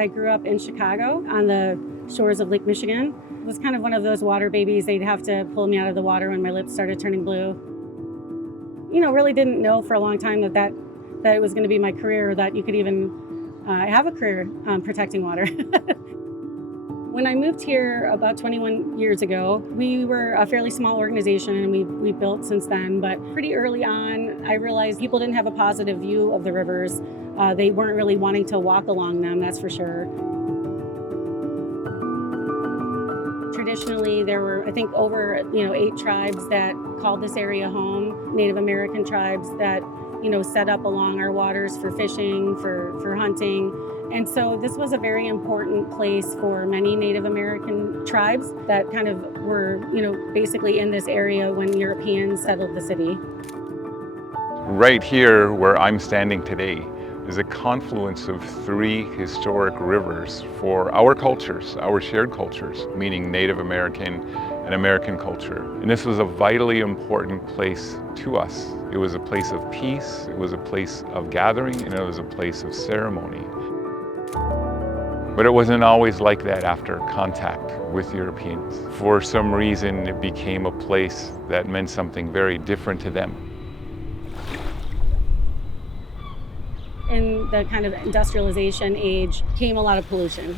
I grew up in Chicago on the shores of Lake Michigan. It was kind of one of those water babies. They'd have to pull me out of the water when my lips started turning blue. Really didn't know for a long time that it was going to be my career, that you could even have a career protecting water. When I moved here about 21 years ago, we were a fairly small organization, and we built since then. But pretty early on, I realized people didn't have a positive view of the rivers. They weren't really wanting to walk along them, that's for sure. Traditionally, there were, I think, over 8 tribes that called this area home. Native American tribes that set up along our waters for fishing, for hunting. And so this was a very important place for many Native American tribes that kind of were, basically in this area when Europeans settled the city. Right here where I'm standing today is a confluence of 3 historic rivers for our cultures, our shared cultures, meaning Native American and American culture. And this was a vitally important place to us. It was a place of peace, it was a place of gathering, and it was a place of ceremony. But it wasn't always like that after contact with Europeans. For some reason, it became a place that meant something very different to them. In the kind of industrialization age came a lot of pollution.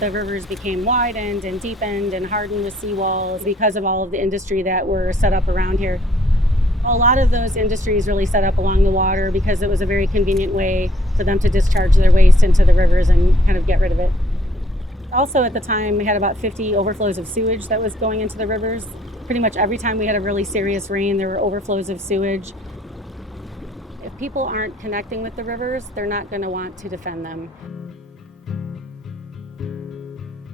The rivers became widened and deepened and hardened with seawalls because of all of the industry that were set up around here. A lot of those industries really set up along the water because it was a very convenient way for them to discharge their waste into the rivers and kind of get rid of it. Also at the time, we had about 50 overflows of sewage that was going into the rivers. Pretty much every time we had a really serious rain, there were overflows of sewage. If people aren't connecting with the rivers, they're not going to want to defend them.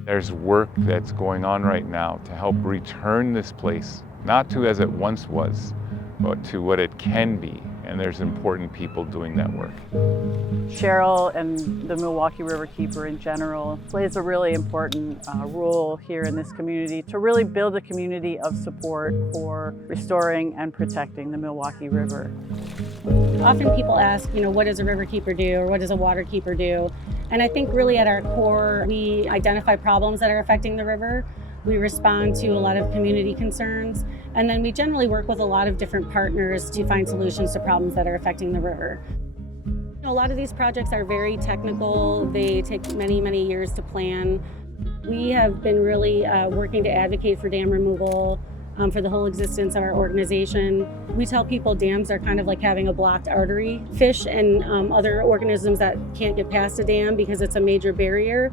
There's work that's going on right now to help return this place, not to as it once was, but to what it can be, and there's important people doing that work. Cheryl and the Milwaukee Riverkeeper in general plays a really important role here in this community to really build a community of support for restoring and protecting the Milwaukee River. Often people ask, what does a riverkeeper do, or what does a waterkeeper do? And I think really at our core, we identify problems that are affecting the river. We respond to a lot of community concerns, and then we generally work with a lot of different partners to find solutions to problems that are affecting the river. A lot of these projects are very technical. They take many, many years to plan. We have been really working to advocate for dam removal for the whole existence of our organization. We tell people dams are kind of like having a blocked artery. Fish and other organisms that can't get past a dam because it's a major barrier.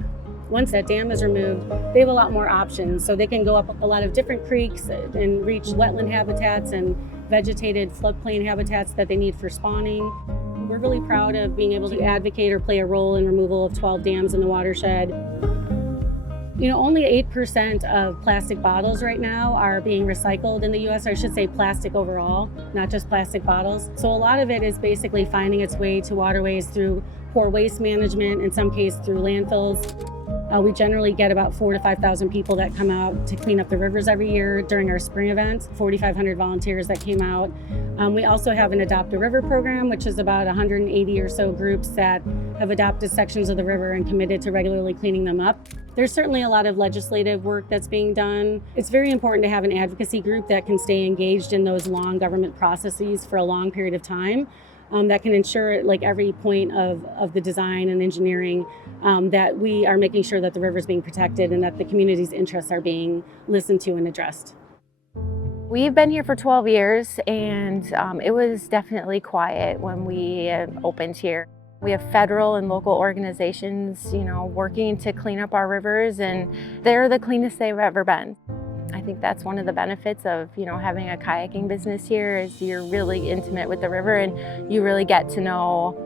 Once that dam is removed, they have a lot more options. So they can go up a lot of different creeks and reach wetland habitats and vegetated floodplain habitats that they need for spawning. We're really proud of being able to advocate or play a role in removal of 12 dams in the watershed. Only 8% of plastic bottles right now are being recycled in the US, or I should say plastic overall, not just plastic bottles. So a lot of it is basically finding its way to waterways through poor waste management, in some cases through landfills. We generally get about 4,000 to 5,000 people that come out to clean up the rivers every year during our spring events, 4,500 volunteers that came out. We also have an Adopt a River program, which is about 180 or so groups that have adopted sections of the river and committed to regularly cleaning them up. There's certainly a lot of legislative work that's being done. It's very important to have an advocacy group that can stay engaged in those long government processes for a long period of time. That can ensure like every point of the design and engineering that we are making sure that the river is being protected and that the community's interests are being listened to and addressed. We've been here for 12 years and it was definitely quiet when we opened here. We have federal and local organizations, working to clean up our rivers, and they're the cleanest they've ever been. I think that's one of the benefits of, having a kayaking business here is you're really intimate with the river and you really get to know,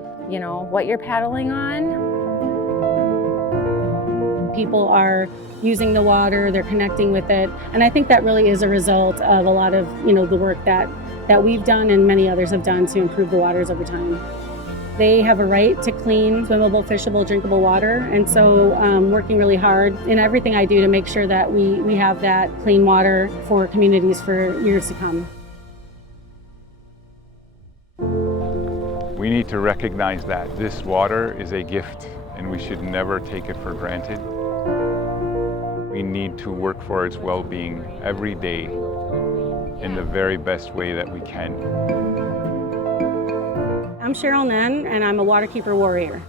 what you're paddling on. People are using the water, they're connecting with it, and I think that really is a result of a lot of, the work that we've done and many others have done to improve the waters over time. They have a right to clean, swimmable, fishable, drinkable water, and so working really hard in everything I do to make sure that we have that clean water for communities for years to come. We need to recognize that this water is a gift. and we should never take it for granted. We need to work for its well-being every day in the very best way that we can. I'm Cheryl Nenn, and I'm a Waterkeeper warrior.